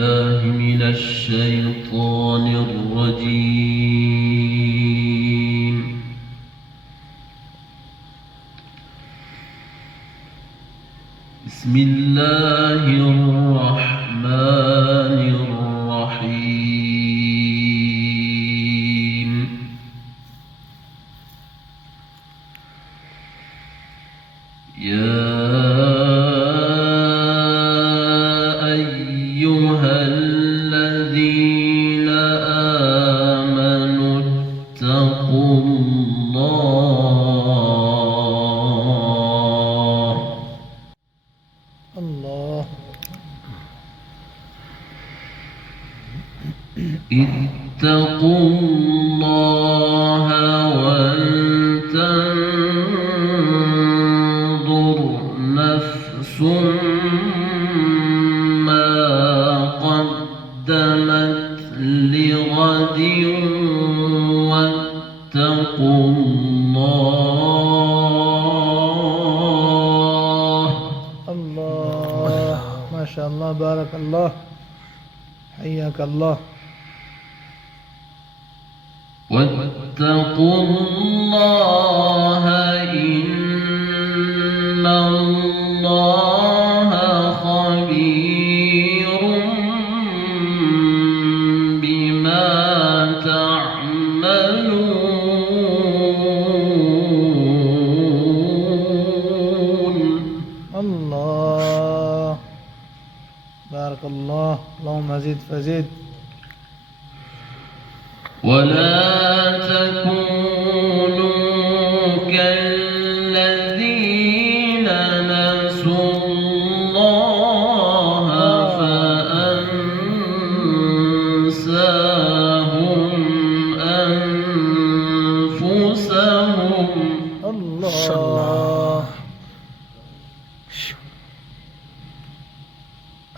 بالله من الشيطان الرجيم. بسم الله الرحمن الرحيم. يا أيها الذين آمنوا اتقوا الله اتقوا الله ولتنظر نفس ما قدمت لغد واتقوا الله. ما شاء الله، بارك الله، حياك الله. واتقوا الله إن الله خبير بما تعملون. الله، بارك الله، اللهم زد فزد. ولا تكونوا كالذين نسوا الله فأنساهم أنفسهم. الله،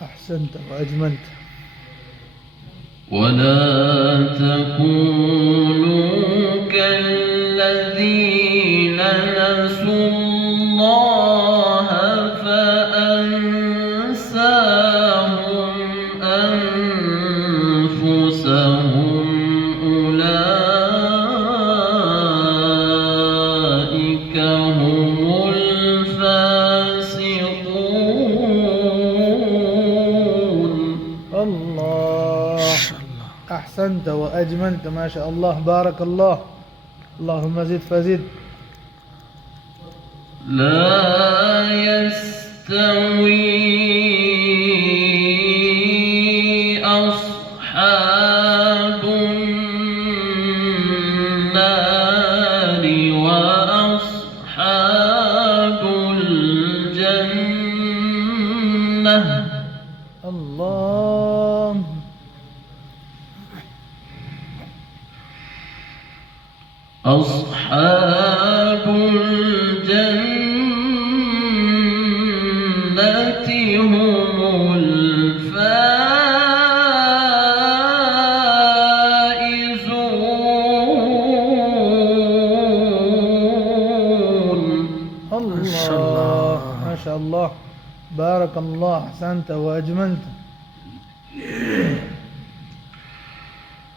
أحسنت وأجملت. ولا تكونوا كالذين نسوا الله فأنساهم أنفسهم أولئك هم الفاسقون. الله، أحسنت وأجملت، ما شاء الله، بارك الله، اللهم زد فزد. لا يستوي أصحاب النار وأصحاب الجنة. الله، أصحاب الجنة هم الفائزون. الله، ما شاء الله، بارك الله، أحسنت وأجملت.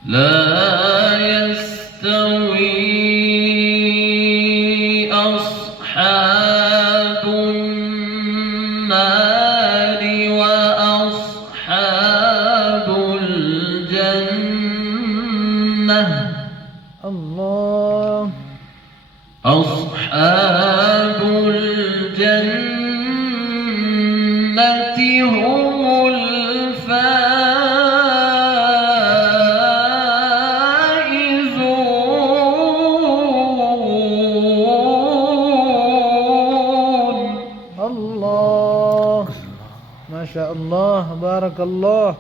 لا يستوي أصحاب النار وأصحاب الجنة. الله، أصحاب الجنة هم الفائزون. الله، ما شاء الله، بارك الله.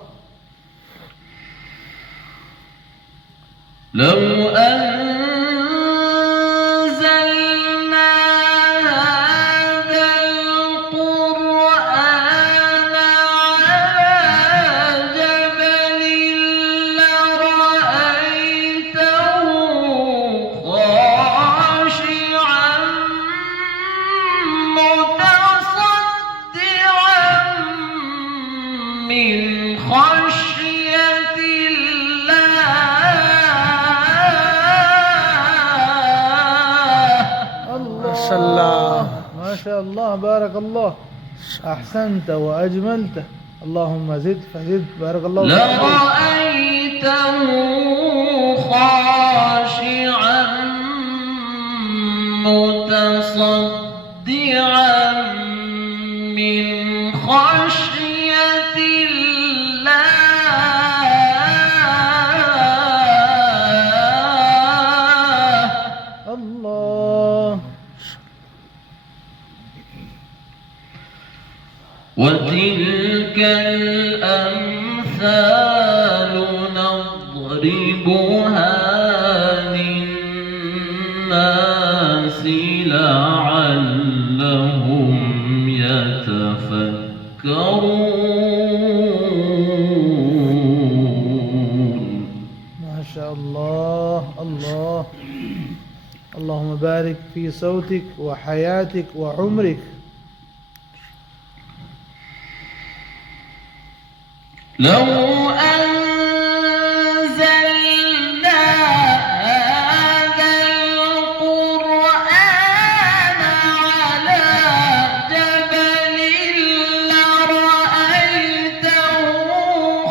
لو أنزلنا هذا القرآن على جبل لرأيته خاشعا متصدعا من خشية شاء الله ما شاء الله بارك الله أحسنت وأجملت اللهم زد فزد بارك الله فيك. لرأيته خاشعا متصدعا من خشية الله. الله وتلك الأمثال نضربها للناس لعلهم يتفكرون. ما شاء الله الله اللهم بارك في صوتك وحياتك وعمرك. لو أنزلنا هذا القرآن على جبل لرأيته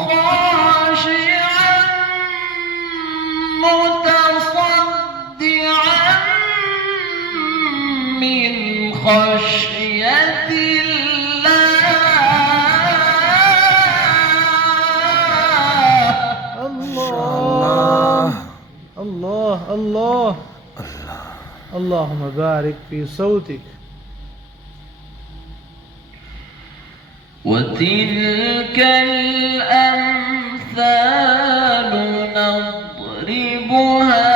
خاشعا متصدعا من خشية الله الله اللهم بارك في صوتك. وتلك الأمثال نضربها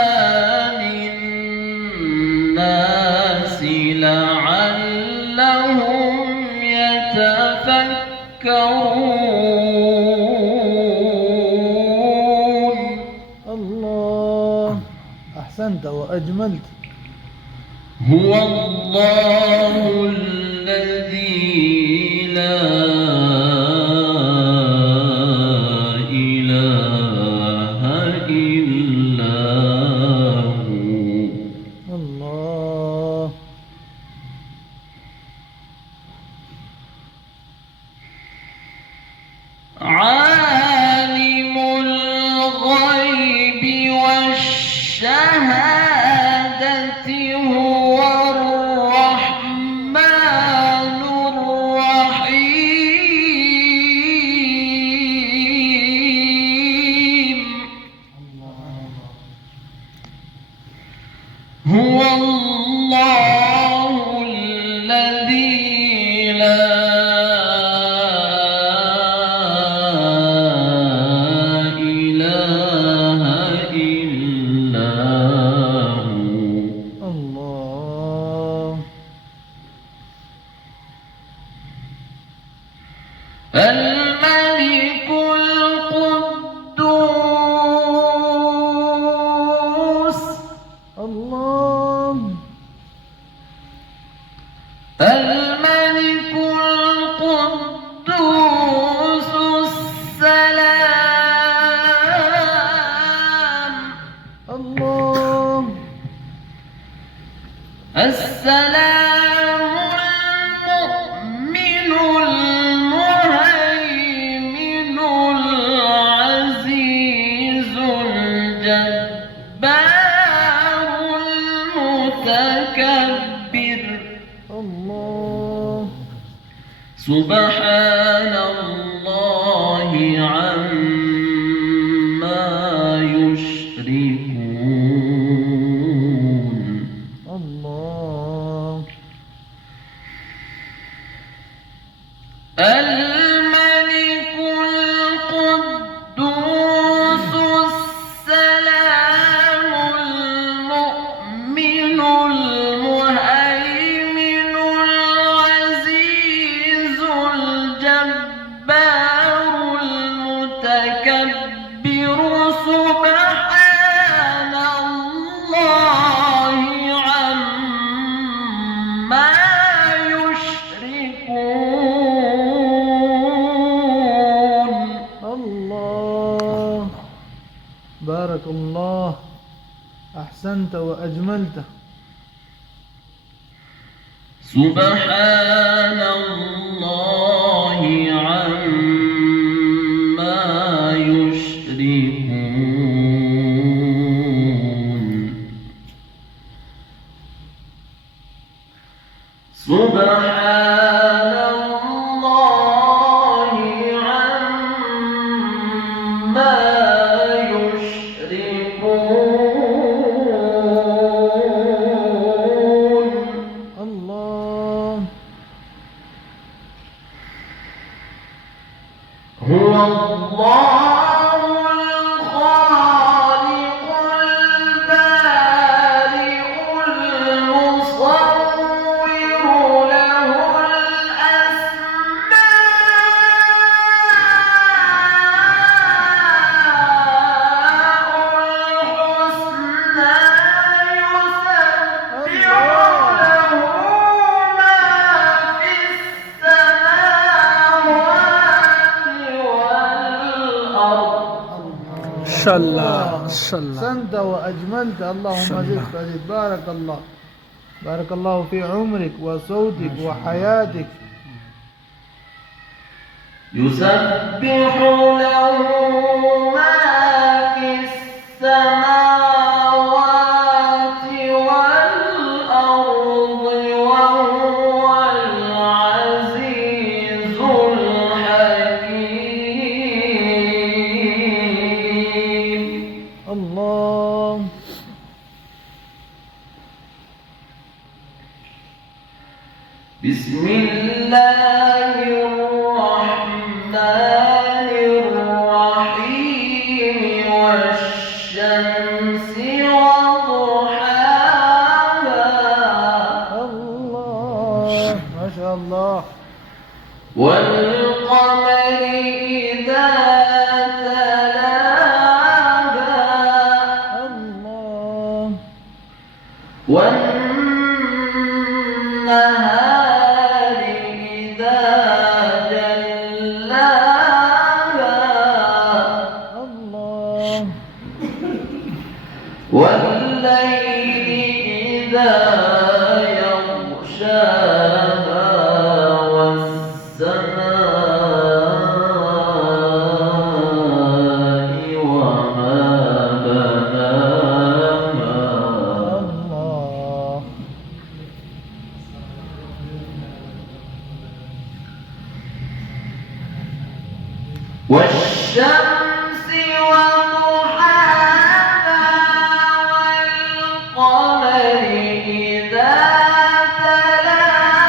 للناس لعلهم يتفكرون. الله أحسنت وأجملت. هو الله الذي لا إله إلا هو. الله عالم الغيب والشهادة هو الرحمن الرحيم. هو الله الذي لا إله إلا هو. الله الملك القدوس. الله الملك القدوس السلام. الله السلام المؤمن المهيمن العزيز الجبار المتكبر. الله سبحان الله عما يشركون. الله الملك القدوس السلام المؤمن المهيمن العزيز الجبار المتكبر. سبحان الله عما يشركون. الله بارك الله أحسنت وأجملت. سبحان الله عما يشركون سبحان الله عما يشركون الله. هو الله الخالق البارئ المصور له شاء الله ان شاء الله. أحسنت وأجملت. اللهم زد فزد. بارك الله. بارك الله في عمرك وصوتك وحياتك. يسبح له ما في السماوات والأرض وهو العزيز الحكيم. الله. بسم الله الرحمن الرحيم والشمس وضحاها الله. ما شاء الله. والقمر إذا تلاها الله. والنهار إذا جلاها الله. والليل إذا يغشاها والسماء وما بناها الله. والشمس وضحاها والقمر إذا تلاها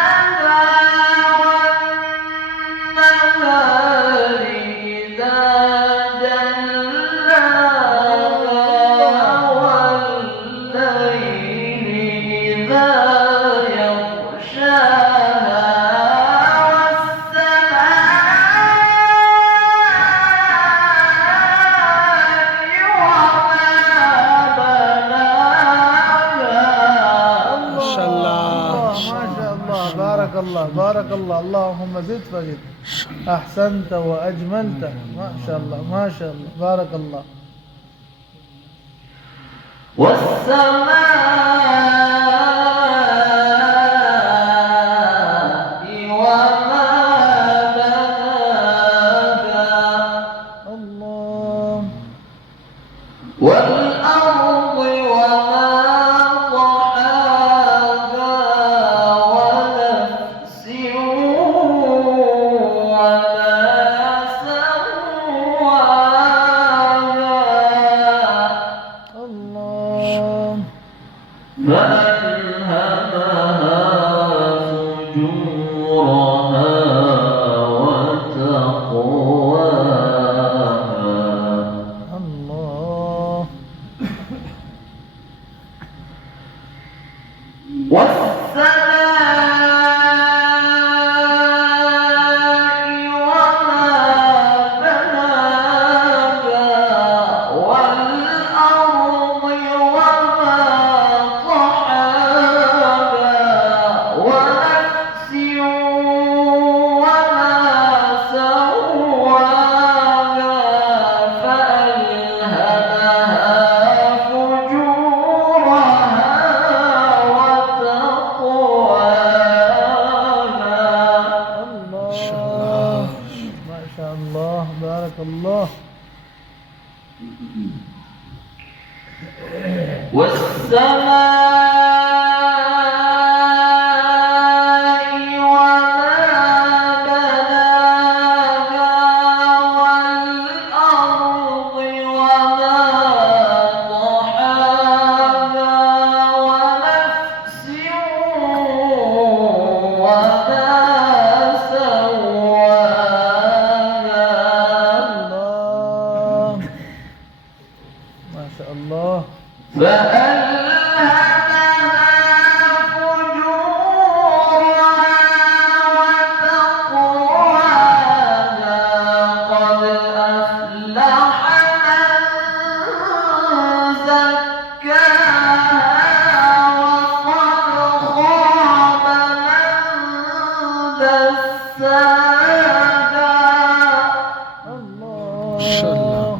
والنهار إذا جلاها والليل إذا يغشاها بارك الله. بارك الله. اللهم زد فزد. أحسنت وأجملت. ما شاء الله. ما شاء الله. بارك الله. والسماء وما بناها الله. والأرض وما طحاها ونفس وما سواها الله. دساها ما شاء الله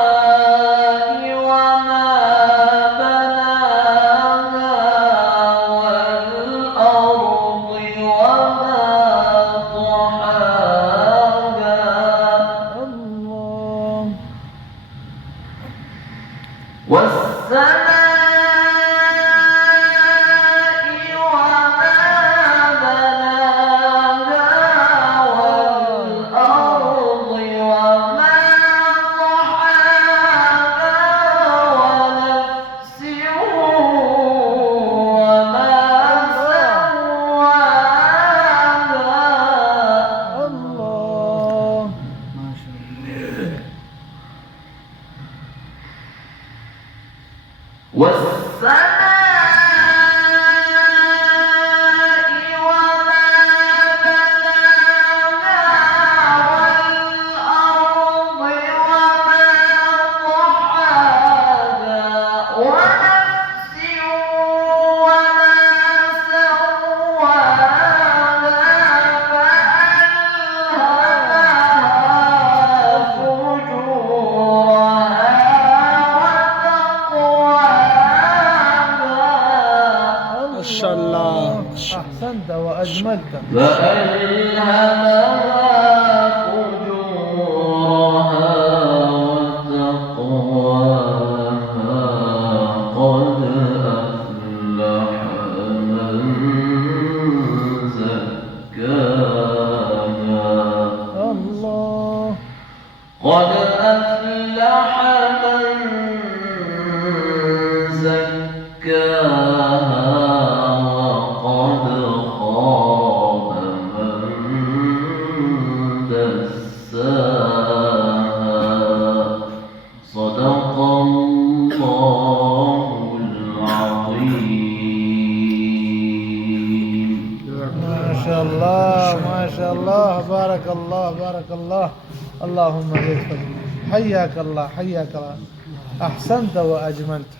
والسماء وما بناها والأرض وما طحاها الله والسماء وما بناها والأرض وما طحاها ونفس وما سواها الله والسماء وما بناها والأرض وما طحاها ونفس وما سواها فألهمها فجورها ما شاء الله أحسنت وأجملت فألهمها فجورها وتقواها قد أفلح من زكاها الله قد أفلح من زكاها وقد خاب من دساها صدق الله العظيم. ما شاء الله ما شاء الله بارك الله بارك الله اللهم زد فضلك حياك الله حياك الله أحسنت وأجملت